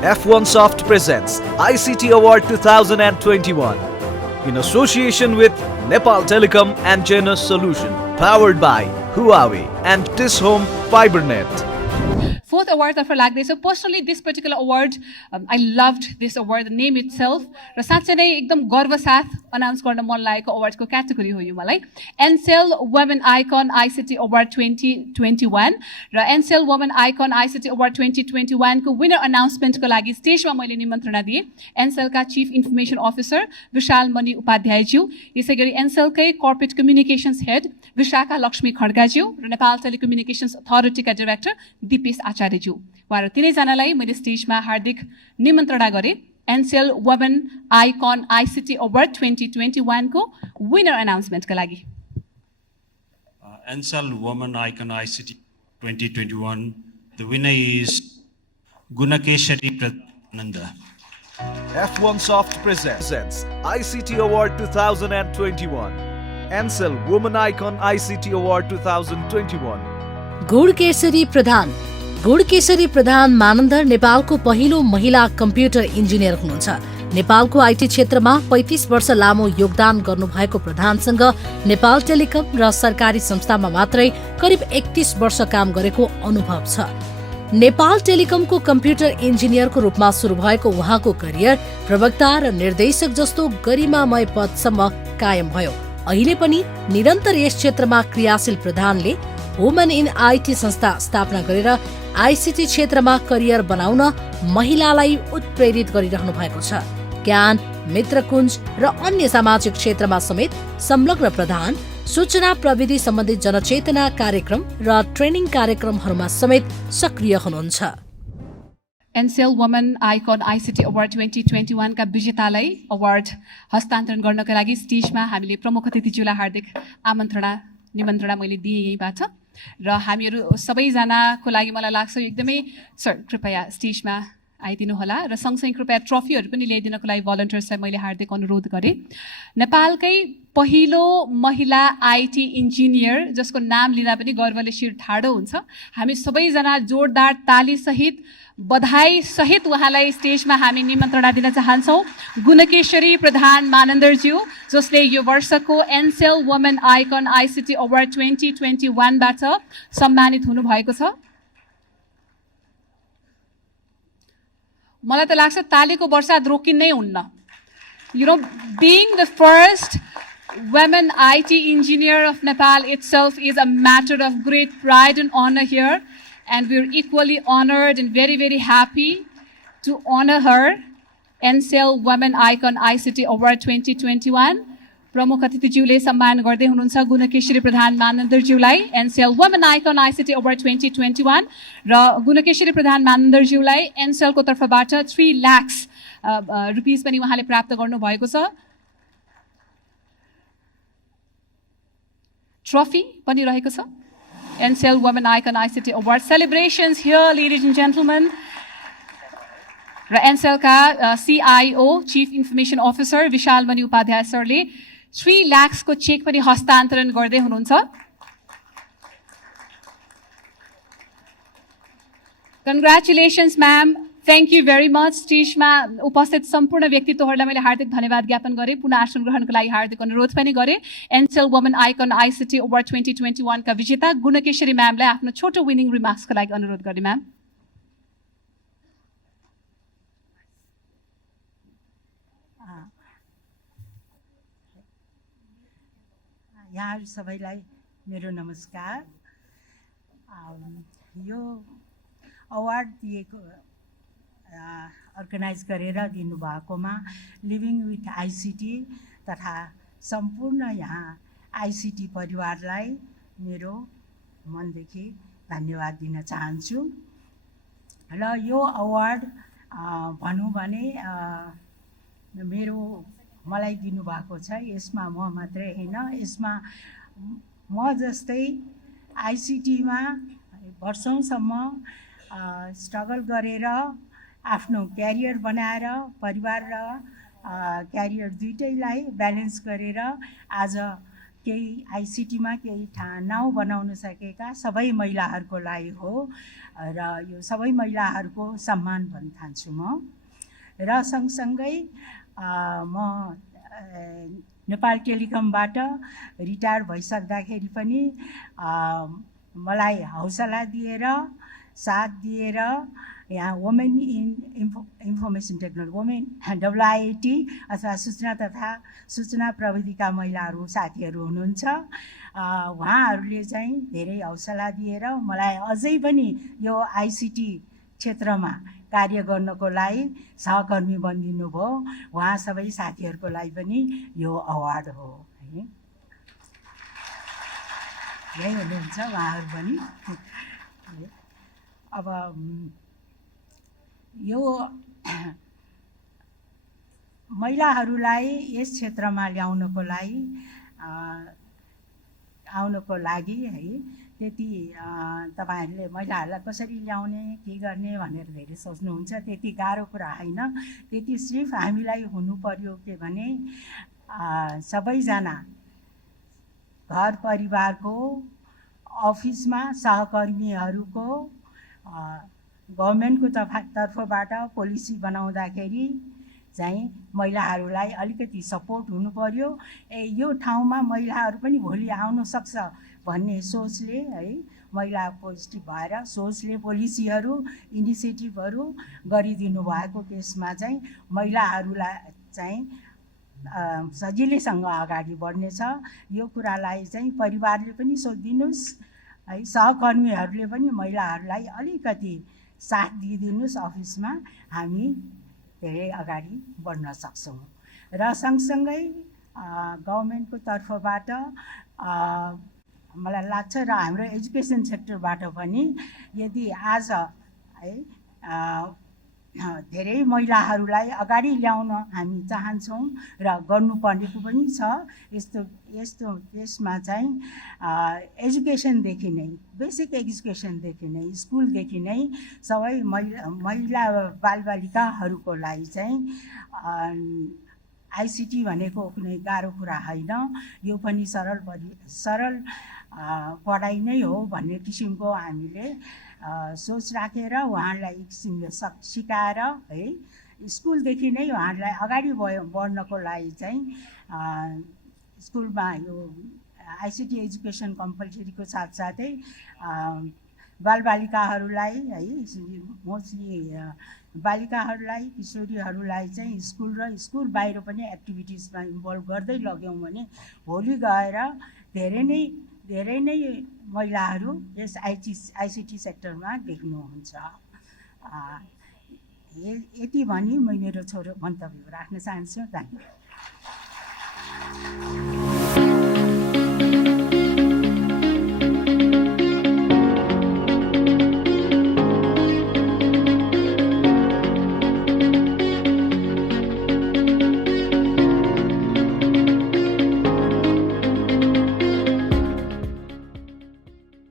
F1 Soft presents ICT Award 2021 in association with Nepal Telecom and Janus Solution, powered by Huawei and This Home FiberNet. Fourth award तर्फ लाग्दैछ. Personally, this particular award, I loved this award, the name itself. र साँच्चै नै एकदम गर्व साथ announce गर्न मन लागेको अवार्डको क्याटेगोरी हो यो मलाई. Ncell women icon ICT Award 2021 र Ncell women icon ICT Award 2021 को विनर अनाउन्समेन्टको लागि स्टेजमा मैले निमन्त्रणा दिएँ. एनसेलका chief information officer Vishal Mani उपाध्यायज्यू, यसैगरी एनसेलकै corporate communications head Vishakha Laxmi खड्गाज्यू र नेपाल टेलिकम्युनिकेसन्स अथोरिटीका डाइरेक्टर दिपेश आचार्यज्यू, उहाँहरू तीनैजनालाई मैले स्टेजमा हार्दिक निमन्त्रणा गरेँ Ncell women icon ICT Award 2021 को विनर अनाउन्समेन्टका लागि. Ansel Woman Icon ICT 2021. The winner is Gunakeshari Pradhananda. F1 Soft presents ICT Award 2021. Ansel Woman Icon ICT Award 2021. गुडकेशरी प्रधान मानन्दर नेपालको पहिलो महिला कम्प्युटर इन्जिनियर हुनुहुन्छ. नेपालको आइटी क्षेत्रमा 35 वर्ष लामो योगदान गर्नुभएको प्रधानसँग नेपाल टेलिकम र सरकारी संस्थामा मात्रै करिब 31 वर्ष काम गरेको अनुभव छ. नेपाल टेलिकमको कम्प्युटर इन्जिनियरको रूपमा सुरु भएको उहाँको करियर प्रवक्ता र निर्देशक जस्तो गरिमामय पदसम्म कायम भयो. अहिले पनि निरन्तर यस क्षेत्रमा क्रियाशील प्रधानले वुमेन इन आइटी संस्था स्थापना गरेर आइसिटी क्षेत्रमा करियर बनाउन महिलालाई उत्प्रेरित गरिरहनु भएको छ. ज्ञान, मित्रकुञ्ज र अन्य सामाजिक क्षेत्रमा समेत संलग्न प्रधान सूचना प्रविधि सम्बन्धित जनचेतना कार्यक्रम र ट्रेनिङ कार्यक्रमहरूमा समेत सक्रिय हुनुहुन्छ. Ncell women icon ICT Award 2021 का विजेतालाई अवार्ड हस्तान्तरण गर्नका लागि स्टेजमा हामीले प्रमुख अतिथिज्यूलाई हार्दिक निमन्त्रणा मैले दिएँ यहीँबाट र हामीहरू सबैजनाको लागि मलाई लाग्छ एकदमै सर कृपया स्टेजमा आइदिनु होला र सँगसँगै कृपया ट्रफीहरू पनि ल्याइदिनको लागि भलन्टियर्सलाई मैले हार्दिक अनुरोध गरेँ. नेपालकै पहिलो महिला आइटी इन्जिनियर जसको नाम लिँदा पनि गर्वले शिर ठाडो हुन्छ. हामी सबैजना जोरदार तालीसहित बधाई सहित उहाँलाई स्टेजमा हामी निमन्त्रणा दिन चाहन्छौँ. गुणकेशरी प्रधान मानन्दरज्यू, जसले यो वर्षको Ncell women icon ICT Award 2021 बाट सम्मानित हुनुभएको छ. मलाई त लाग्छ तालीको वर्षा रोकिन्नै हुन्न. Being the first women IT engineer of Nepal itself is a matter of great pride and honor here. And we're equally honored and very, very happy to honor her. Ncell women icon ICT Award 2021. प्रमुख अतिथिज्यूले सम्मान गर्दै हुनुहुन्छ गुणकेशरी प्रधान मानन्दरज्यूलाई Ncell women icon ICT Award 2021 र गुणकेशरी प्रधान मानन्दरज्यूलाई एनसेलको तर्फबाट 3 lakh rupees पनि उहाँले प्राप्त गर्नुभएको छ. ट्रफी पनि रहेको छ. Ncell women icon ICT Award celebrations here, ladies and gentlemen. र एनसेलका CIO chief information officer Vishal मणि उपाध्याय सरले 3 लाखको चेक पनि हस्तान्तरण गर्दै हुनुहुन्छ. Congratulations ma'am, thank you very much. स्टेजमा उपस्थित सम्पूर्ण व्यक्तित्वहरूलाई मैले हार्दिक धन्यवाद ज्ञापन गरेँ. पुनः आसन ग्रहणको लागि हार्दिक अनुरोध पनि गरेँ. Ncell women icon ICT Award 2021 का विजेता गुणकेशरी म्यामलाई आफ्नो छोटो विनिङ रिमार्क्सको लागि अनुरोध गरेँ. म्याम. यहाँहरू सबैलाई मेरो नमस्कार. यो अवार्ड दिएको अर्गनाइज गरेर दिनुभएकोमा लिभिङ विथ ICT तथा सम्पूर्ण यहाँ ICT परिवारलाई मेरो मनदेखि धन्यवाद दिन चाहन्छु. र यो अवार्ड भनौँ भने मलाई दिनुभएको छ. यसमा म मात्रै होइन, यसमा म जस्तै ICTमा वर्षौँसम्म स्ट्रगल गरेर आफ्नो क्यारियर बनाएर परिवार र क्यारियर दुइटैलाई ब्यालेन्स गरेर आज केही आइसिटीमा केही नाउँ बनाउन सकेका सबै महिलाहरूको लागि हो र यो सबै महिलाहरूको सम्मान भन्न ठान्छु म। र सँगसँगै म नेपाल टेलिकमबाट रिटायर भइसक्दाखेरि पनि मलाई हौसला दिएर साथ दिएर यहाँ women in information technology women WIIT अथवा सूचना प्रविधिका महिलाहरू साथीहरू हुनुहुन्छ। उहाँहरूले चाहिँ धेरै हौसला दिएर मलाई अझै पनि यो ICT क्षेत्रमा कार्य गर्नको लागि सहकर्मी बनिदिनु भयो। उहाँ सबै साथीहरूको लागि पनि यो अवार्ड हो है। यही हुनुहुन्छ उहाँहरू पनि। अब यो महिलाहरूलाई यस क्षेत्रमा ल्याउनको लागि है त्यति तपाईहरुले महिलाहरूलाई कसरी ल्याउने के गर्ने भनेर धेरै सोच्नुहुन्छ। त्यति गाह्रो कुरा हैन। त्यति सिर्फ हामीलाई हुनु पर्यो के भने सबैजना घर परिवारको अफिसमा सहकर्मीहरूको गभर्नमेन्टको तर्फबाट पोलिसी बनाउँदाखेरि चाहिँ महिलाहरूलाई अलिकति सपोर्ट हुनु पर्यो। यो ठाउँमा महिलाहरू पनि भोलि आउन सक्छ भन्ने सोचले है महिला पोजिटिभ भएर सोचले पोलिसीहरू इनिसिएटिभहरू गरिदिनु भएको केसमा चाहिँ महिलाहरूलाई चाहिँ सजिलैसँग अगाडि बढ्नेछ। यो कुरालाई चाहिँ परिवारले पनि सोचिदिनुस् है, सहकर्मीहरूले पनि महिलाहरूलाई अलिकति साथ दिइदिनुस्। अफिसमा हामी धेरै अगाडि बढ्न सक्छौँ। र सँगसँगै गभर्नमेन्टको तर्फबाट मलाई लाग्छ र हाम्रो एजुकेसन सेक्टरबाट पनि यदि आज है धेरै महिलाहरूलाई अगाडि ल्याउन हामी चाहन्छौँ र गर्नुपर्नेको पनि छ। यस्तो केसमा चाहिँ एजुकेसनदेखि नै बेसिक एजुकेसनदेखि नै स्कुलदेखि नै सबै महिला बालबालिकाहरूको लागि चाहिँ आइसिटी भनेको कुनै गाह्रो कुरा होइन। यो पनि सरल पढाइ नै हो भन्ने किसिमको हामीले सोच राखेर उहाँहरूलाई एक किसिमले सिकाएर है स्कुलदेखि नै उहाँहरूलाई अगाडि बढ्नको लागि चाहिँ स्कुलमा यो आइसिटी एजुकेसन कम्पलसरीको साथसाथै बालबालिकाहरूलाई है मोस्टली बालिकाहरूलाई किशोरीहरूलाई चाहिँ स्कुल र स्कुल बाहिर पनि एक्टिभिटिजमा इन्भल्भ गर्दै लग्यौँ भने भोलि गएर धेरै नै महिलाहरू यस आइसिटी सेक्टरमा देख्नुहुन्छ। यति भनी म मेरो छोरो मन्तव्य राख्न चाहन्छु। धन्यवाद।